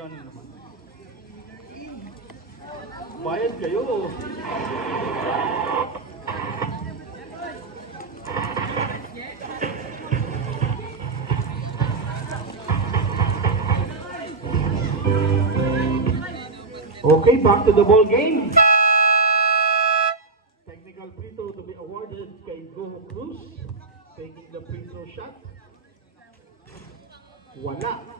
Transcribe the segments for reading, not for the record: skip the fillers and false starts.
Wala na naman. Bayad kayo. Okay, back to the ball game. Technical free throw to be awarded kay Go Cruz. Taking the free throw shot. Wala.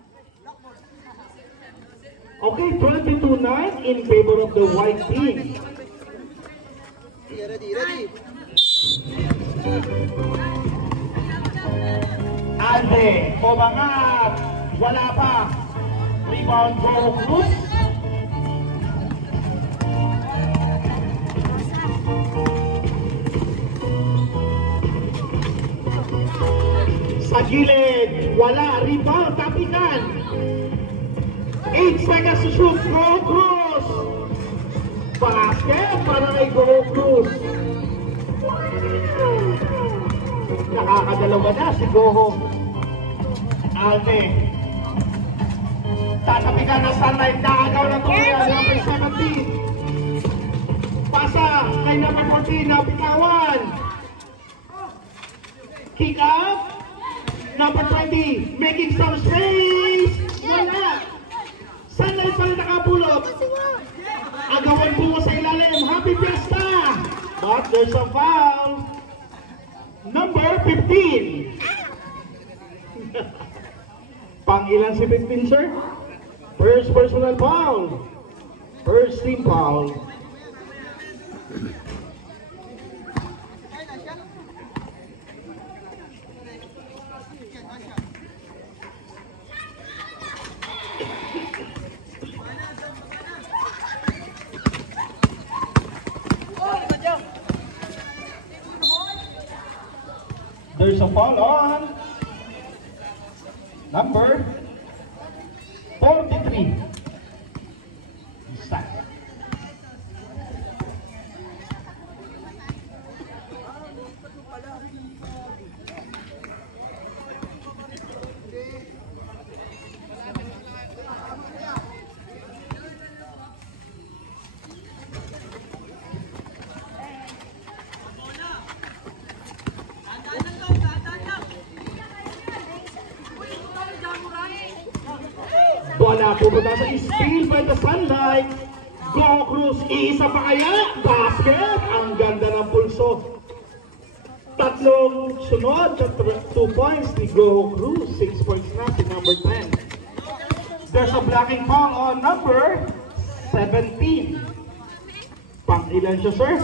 Okay, 22-9 in favor of the white team. Ready. Alde, umangat. Wala pa. Rebound Go Cruz. Sa gilid, wala, rebound, tapikan. 8 seconds to shoot, Go Cruz. Basket para kay Go Cruz. Nakakadalawa na si Goho. Alde. Tatapikan na sunlight, nakagaw na to yan, number 17. Pasa kay number 14, napitawan. Kick up. Number 20, making some space. Wala. Sunlight pala nakapulot. Agawan po sa ilalim. Happy Fiesta. But there's a foul. Number 15. Pang-ilan si 15, sir? First personal foul. First team foul. There's a foul on number 43. Sack. Bola pupunta sa steal by the sunlight. Go Cruz, iisa pa kaya? Basket! Ang ganda ng pulso. Tatlong sunod, 2 points ni Go Cruz. 6 points na si number 10. There's a blocking foul on number 17. Pang-ilan siya, sir?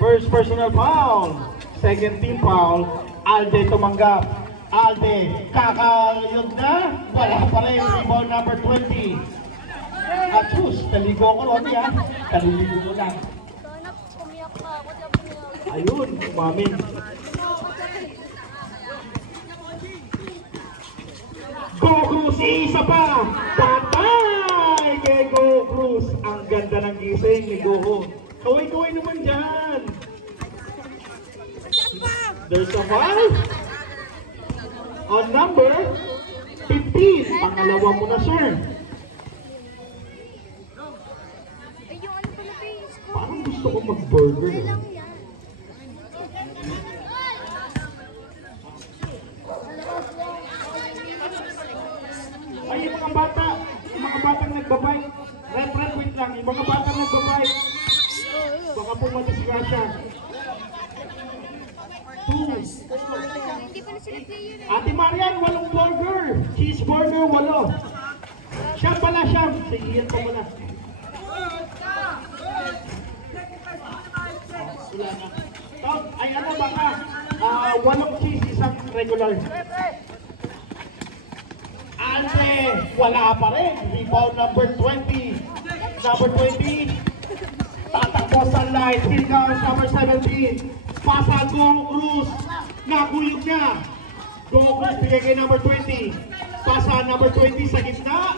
First personal foul. Second team foul. Alde tumanggap. Alde, kakayod na. Wala pa rin. Rebound number 20. Atus, taligo ko Lodi ha. Taliligo ko lang. Ayun, umamin. Go Cruz, isa pa. Patay kay Go Cruz. Ang ganda ng gising ni Goho. Kaway-kaway naman dyan. There's a foul. On number 15. Pangalawa mo na, sir. Parang gusto ko mag-burger. Ay, yung mga batang nagbabay. Rep, wait lang. Yung mga batang nagbabay. Baka po madisgrasya. 2. Ate Marian, 8 burger. Cheeseburger, 8. Siya pala siya. Sige, yan pa muna. Ay ano baka 8 cheese, isang regular. Ante, wala pa rin. Rebound number 20. Number 20. Tatakbo sunlight. Here comes number 17. Pasa Go Cruz. Nakuyog niya. Go Cruz, bigay kay number 20. Pasa number 20 sa gitna.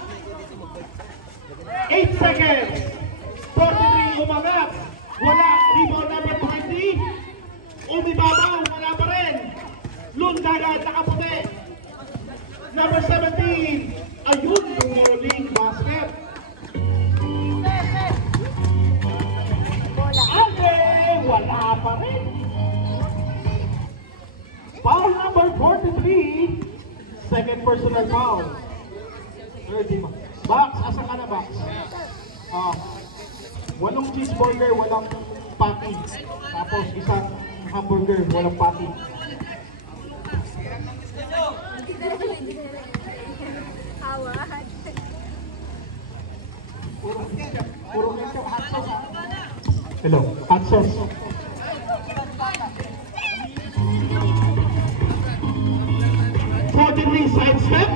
8 seconds. 43 umangat. Wala. Rebound number 20. Umibabaw. Wala pa rin. Lundagan nakaputi. Number 17. Ayun. Second personal foul. Box, asa ka na, Box? 8 cheeseburger, walang patty. Tapos isang hamburger, walang patty. Puro ketchup, hot sauce. Hello, hot sauce. Side step,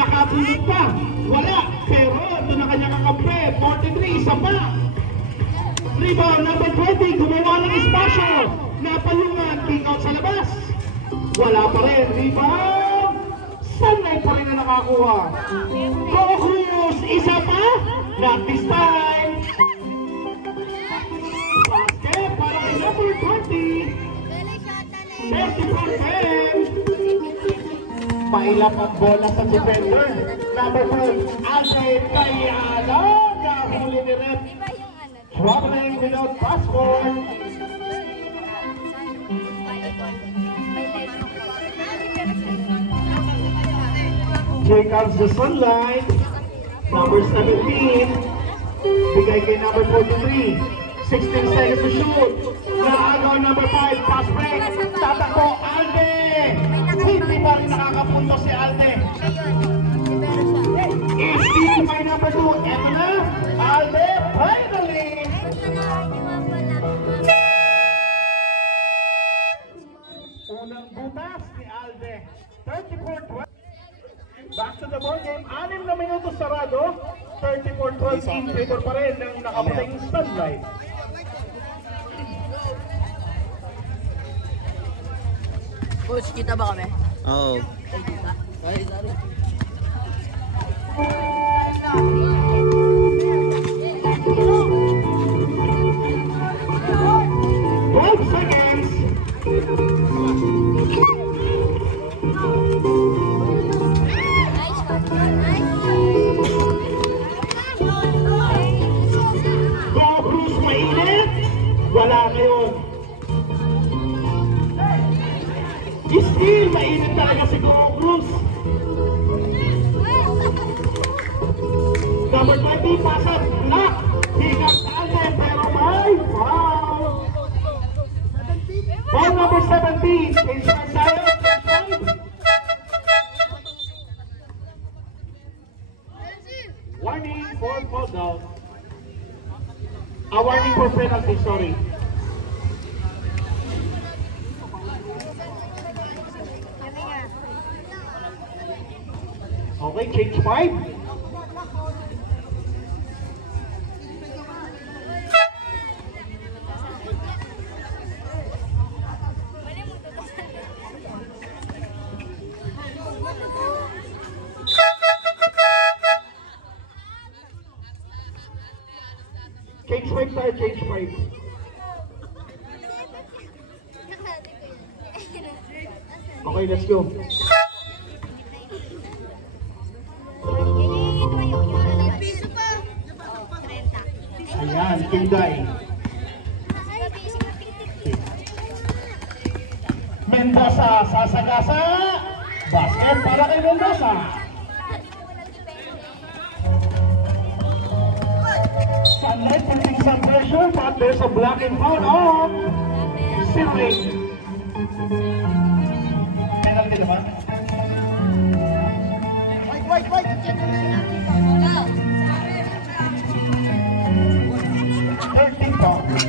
nakabulit pa. Wala, pero ito na kanya kakampi. 43, isa pa. Rebound, number 20, gumawa ng espasyo. Napayungan, kick out sa labas. Wala pa rin, rebound. Sunlight pa rin na nakakuha. Go Cruz, isa pa. Not this time. Basket para kay number 20. 34-10. Pailap ang bola sa defender. Number 4, Alfred Kayala. Nahuli ni Rep. Traveling without passport. Here comes the sunlight. Number 17. Bigay kay number 43. 16 seconds to shoot. Naagaw number 5. Pass break. Tatakbo. Alde. Hindi pa rin nakakapunto si Alde. Steal by number 2. Eto na. Alde. Finally. Unang butas ni Alde. 34-12. Back to the ball game. 6 na minuto sarado. 34-12 in favor pa rin ng nakaputing sunlight. Coach, kita ba kami? Oo. Sorry. 12 seconds. Go Cruz, mainit. Wala ngayon. Still, mainit talaga si Go Cruz. Number 20, pasat, lock. Higang sa Alden, pero may foul. Ball number 17, Inside Science, warning for fall down. A warning for penalty, sorry. Okay, change 5. Change 5 tayo, change 5. Okay, let's go. Ayan, Kinday. Mendoza, sasagasa. Basket para kay Mendoza. Sunlight putting some pressure, but there's a block in front of Sidney. Penalty naman. Wait. 13 pounds.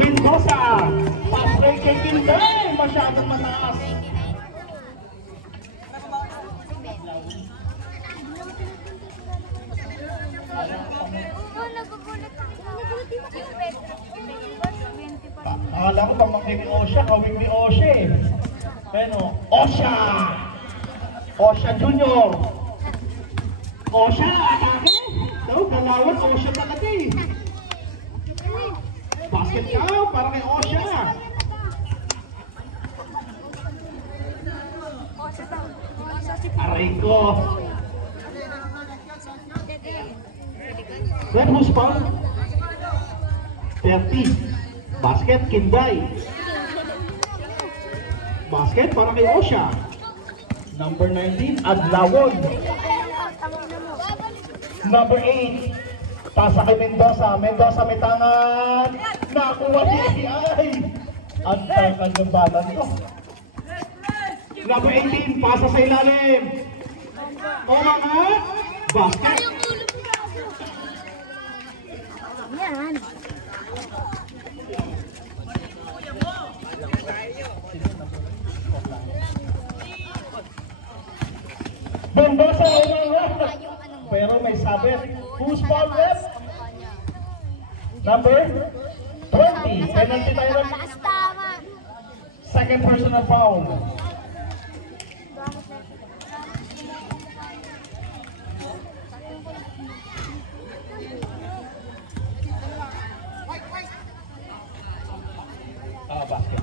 Mendoza, pass break kay Kinday, masyadong mataas. Akala ko pang ni Osha, kawig ni Osha eh. Pero, Osha! Osha Junior! Osha, atake! So, galawan, Osha talaga eh. Basket ka, para kay Osha. Aray ko. Red, who's foul? 30. Basket, Kinday. Basket para kay Osha. Number 19, Adlawon. Number 8, pasa kay Mendoza. Mendoza may tangan. Nakuha ni ABI. Ang tangan ng balan ko. Number 18, pasa sa ilalim. O mga basket. Yan. Mendoza o mga. Pero may sabit. Who's foul rep? Number 20. Penalty tayo. Second personal foul. Basket.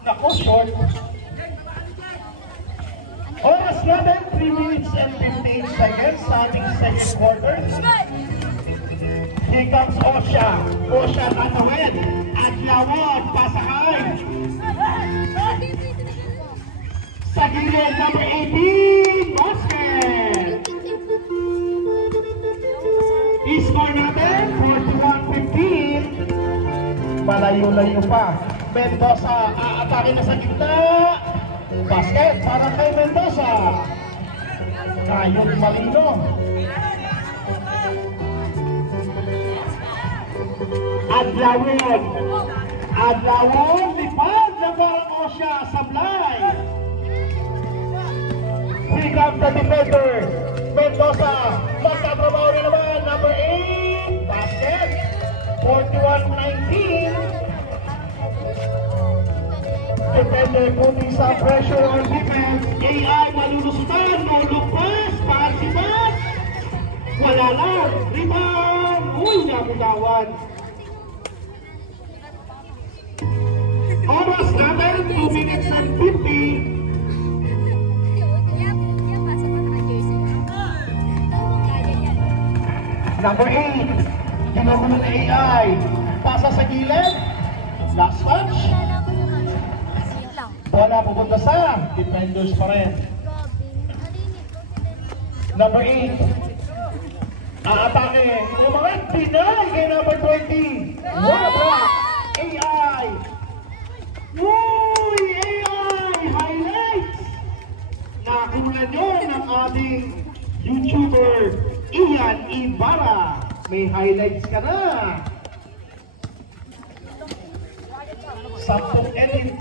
Nako, short. Oras natin, 3 minutes and 15 seconds sa ating second quarter. Here comes Osha. Osha tatawid. Adlawon, pasakay. Sa gilid, number 18, basket. I-score natin, 41-15. Malayo-layo pa. Mendoza, aatake na sa gitna. Basket para kay Mendoza. Kayod Malino. Adlawon. Adlawon, lipad na parang Osha, sablay. Here comes the defender. Mendoza, magkatrabaho na naman. Number 8, basket. 41-19. Defender putting some pressure on defense. AI malulusutan, no look pass, pass. Wala lang, rebound. Uy, nabutawan. Oras natin, 2 minutes and 50. Number 8, ginugulo ng AI. Pasa sa gilid. Last touch. Bola pupunta sa defenders pa rin. Number 8. Aatake. Umangat. Pinay kay number 20. What a block. AI. Uy! AI! Highlights! Nakuha nyo ng ating YouTuber Ian Ibarra. May highlights ka na. 10 edit.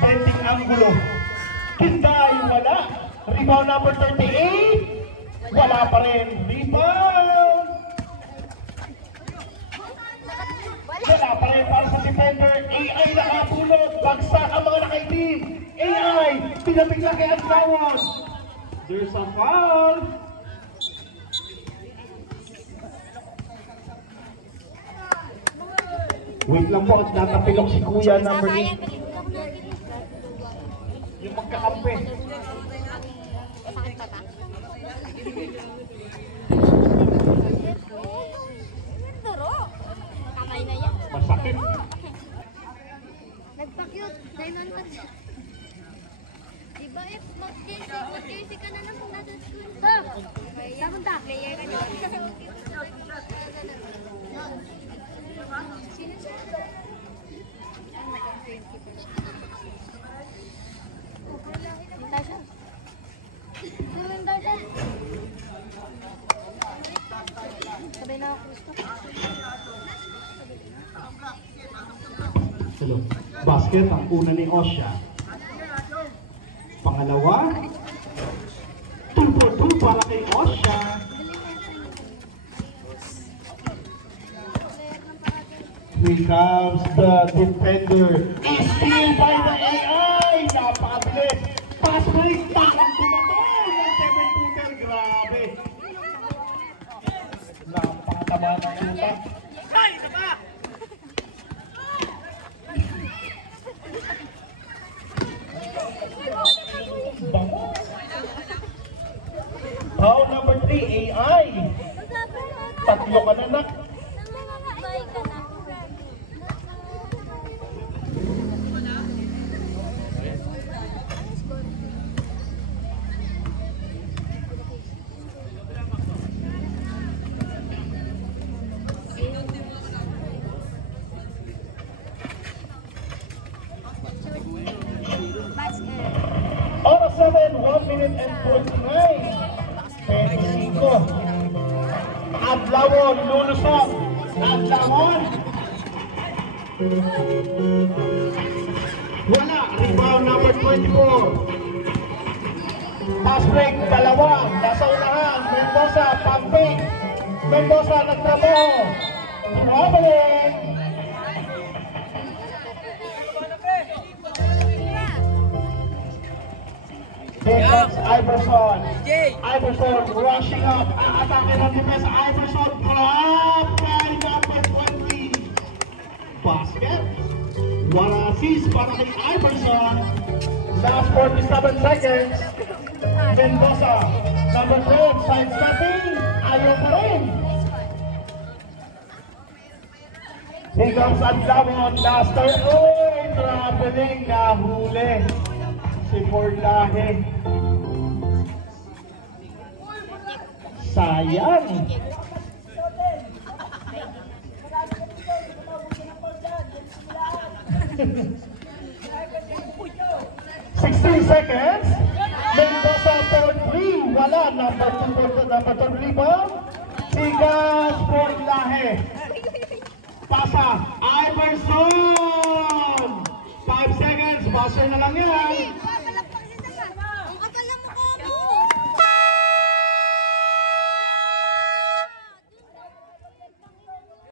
Pending angulo. Kinday, wala. Rebound number 38. Wala pa rin. Rebound. Wala pa rin para sa defender. AI nakapulot. Bagsak ang mga nakaitim. AI, pinabigla kay Adlawon. There's a foul. Wait lang po at natapilok si Kuya number 8. Yung magkakampi. Sakit pa ba? Turo. Kamay na yan. Masakit. Nagpa-cute. 911. Diba if mag-jersey ka na lang kung nasa school. Ha? Samunta. Player ka na. Sino siya? Tasha. Sino Tasha? Sabay na ako gusto. Hello. Basket ang una ni Osha. Pangalawa. 2-for-2 para kay Osha. Here comes the defender. Is steal by the AI. Napakabilis. Pass break. Takang tumatay ng 7-footer. Grabe. Napakatama ng lupa. 3, AI. Tatlo ka na nak. Bye ka na. Oras namin, 1 minute and 49. 25. Adlawon, lulusot. Adlawon. Wala. Rebound number 24. Pass break, dalawa. Nasa unahan. Mendoza, pag-break. Mendoza, nagtrabaho. Traveling. Here comes Iverson. Iverson rushing up. Atake ng defense. Iverson blocked by number 20. Basket. One assist para kay Iverson. Last 47 seconds. Mendoza. Number 12. Side stepping. Ayaw pa rin. Here comes Adlamon. Last turn. Uy! Traveling. Nahuli. Si Porlahe. Sayang. 16 seconds. Mendoza for 3. Wala. Number 2 rebound. Sigas Porlahe. Pasa. Iverson. 5 seconds. Buzzer na lang yan.